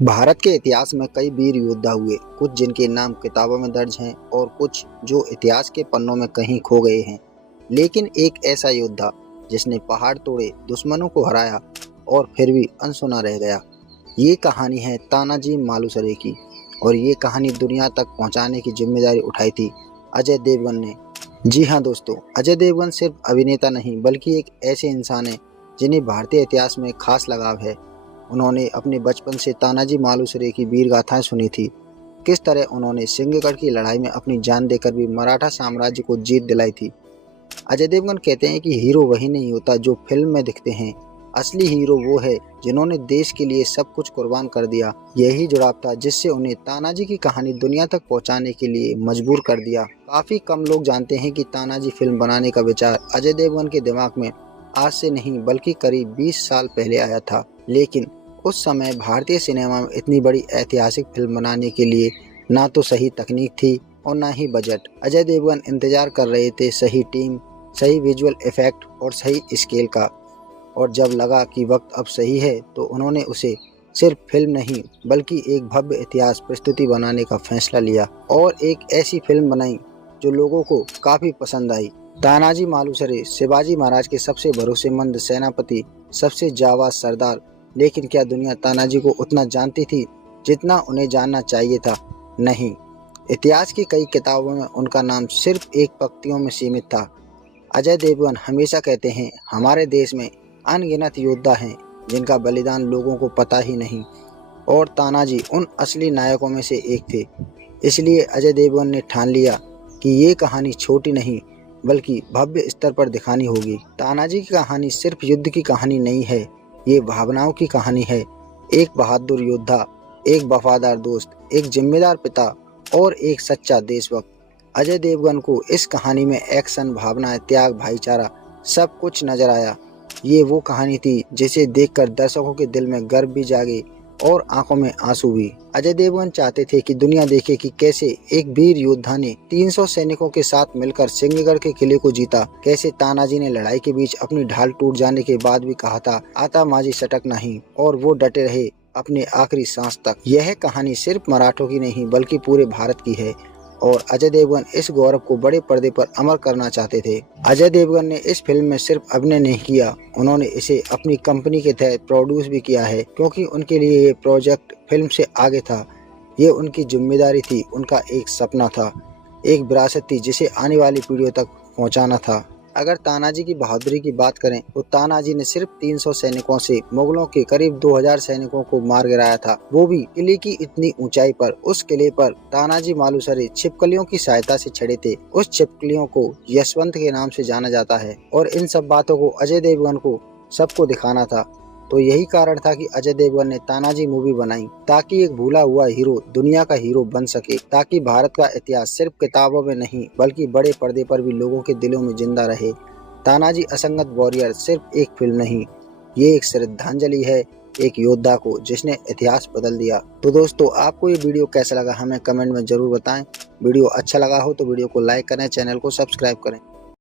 भारत के इतिहास में कई वीर योद्धा हुए, कुछ जिनके नाम किताबों में दर्ज हैं और कुछ जो इतिहास के पन्नों में कहीं खो गए हैं। लेकिन एक ऐसा योद्धा जिसने पहाड़ तोड़े, दुश्मनों को हराया और फिर भी अनसुना रह गया। ये कहानी है तानाजी मालुसरे की और ये कहानी दुनिया तक पहुंचाने की जिम्मेदारी उठाई थी अजय देवगन ने। जी हाँ दोस्तों, अजय देवगन सिर्फ अभिनेता नहीं बल्कि एक ऐसे इंसान है जिन्हें भारतीय इतिहास में खास लगाव है। उन्होंने अपने बचपन से तानाजी मालुसरे की वीर गाथाएं सुनी थी। किस तरह उन्होंने सिंहगढ़ की लड़ाई में अपनी जान देकर भी मराठा साम्राज्य को जीत दिलाई थी। अजय देवगन कहते हैं कि हीरो वही नहीं होता जो फिल्म में दिखते हैं, असली हीरो वो है जिन्होंने देश के लिए सब कुछ कुर्बान कर दिया। यही जुड़ाव था जिससे उन्हें तानाजी की कहानी दुनिया तक पहुंचाने के लिए मजबूर कर दिया। काफी कम लोग जानते हैं कि तानाजी फिल्म बनाने का विचार अजय देवगन के दिमाग में आज से नहीं बल्कि करीब 20 साल पहले आया था। लेकिन उस समय भारतीय सिनेमा में इतनी बड़ी ऐतिहासिक फिल्म बनाने के लिए ना तो सही तकनीक थी और ना ही बजट। अजय देवगन इंतजार कर रहे थे सही टीम, सही विजुअल इफेक्ट और सही स्केल का। और जब लगा कि वक्त अब सही है तो उन्होंने उसे सिर्फ फिल्म नहीं बल्कि एक भव्य इतिहास प्रस्तुति बनाने का फैसला लिया और एक ऐसी फिल्म बनाई जो लोगों को काफी पसंद आई। तानाजी मालुसरे शिवाजी महाराज के सबसे भरोसेमंद सेनापति, सबसे जाबाज सरदार। लेकिन क्या दुनिया तानाजी को उतना जानती थी जितना उन्हें जानना चाहिए था? नहीं। इतिहास की कई किताबों में उनका नाम सिर्फ एक पंक्तियों में सीमित था। अजय देवगन हमेशा कहते हैं, हमारे देश में अनगिनत योद्धा हैं जिनका बलिदान लोगों को पता ही नहीं, और तानाजी उन असली नायकों में से एक थे। इसलिए अजय देवगन ने ठान लिया कि ये कहानी छोटी नहीं बल्कि भव्य स्तर पर दिखानी होगी। तानाजी की कहानी सिर्फ युद्ध की कहानी नहीं है, ये भावनाओं की कहानी है। एक बहादुर योद्धा, एक वफादार दोस्त, एक जिम्मेदार पिता और एक सच्चा देशभक्त। अजय देवगन को इस कहानी में एक्शन, भावना, त्याग, भाईचारा सब कुछ नजर आया। ये वो कहानी थी जिसे देखकर दर्शकों के दिल में गर्व भी जागे और आंखों में आंसू भी। अजय देवगन चाहते थे कि दुनिया देखे कि कैसे एक वीर योद्धा ने 300 सैनिकों के साथ मिलकर सिंहगढ़ के किले को जीता, कैसे तानाजी ने लड़ाई के बीच अपनी ढाल टूट जाने के बाद भी कहा था, आता माजी सटक नहीं, और वो डटे रहे अपने आखिरी सांस तक। यह कहानी सिर्फ मराठों की नहीं बल्कि पूरे भारत की है और अजय देवगन इस गौरव को बड़े पर्दे पर अमर करना चाहते थे। अजय देवगन ने इस फिल्म में सिर्फ अभिनय नहीं किया, उन्होंने इसे अपनी कंपनी के तहत प्रोड्यूस भी किया है, क्योंकि उनके लिए ये प्रोजेक्ट फिल्म से आगे था। ये उनकी जिम्मेदारी थी, उनका एक सपना था, एक विरासत थी जिसे आने वाली पीढ़ियों तक पहुंचाना था। अगर तानाजी की बहादुरी की बात करें तो तानाजी ने सिर्फ 300 सैनिकों से मुगलों के करीब 2000 सैनिकों को मार गिराया था, वो भी किले की इतनी ऊंचाई पर। उस किले पर तानाजी मालुसरे छिपकलियों की सहायता से चढ़े थे। उस छिपकलियों को यशवंत के नाम से जाना जाता है और इन सब बातों को अजय देवगन को सबको दिखाना था। तो यही कारण था कि अजय देवगन ने तानाजी मूवी बनाई, ताकि एक भूला हुआ हीरो दुनिया का हीरो बन सके, ताकि भारत का इतिहास सिर्फ किताबों में नहीं बल्कि बड़े पर्दे पर भी लोगों के दिलों में जिंदा रहे। तानाजी असंगत वॉरियर सिर्फ एक फिल्म नहीं, ये एक श्रद्धांजलि है एक योद्धा को जिसने इतिहास बदल दिया। तो दोस्तों, आपको ये वीडियो कैसा लगा हमें कमेंट में जरूर बताएं। वीडियो अच्छा लगा हो तो वीडियो को लाइक करें, चैनल को सब्सक्राइब करें।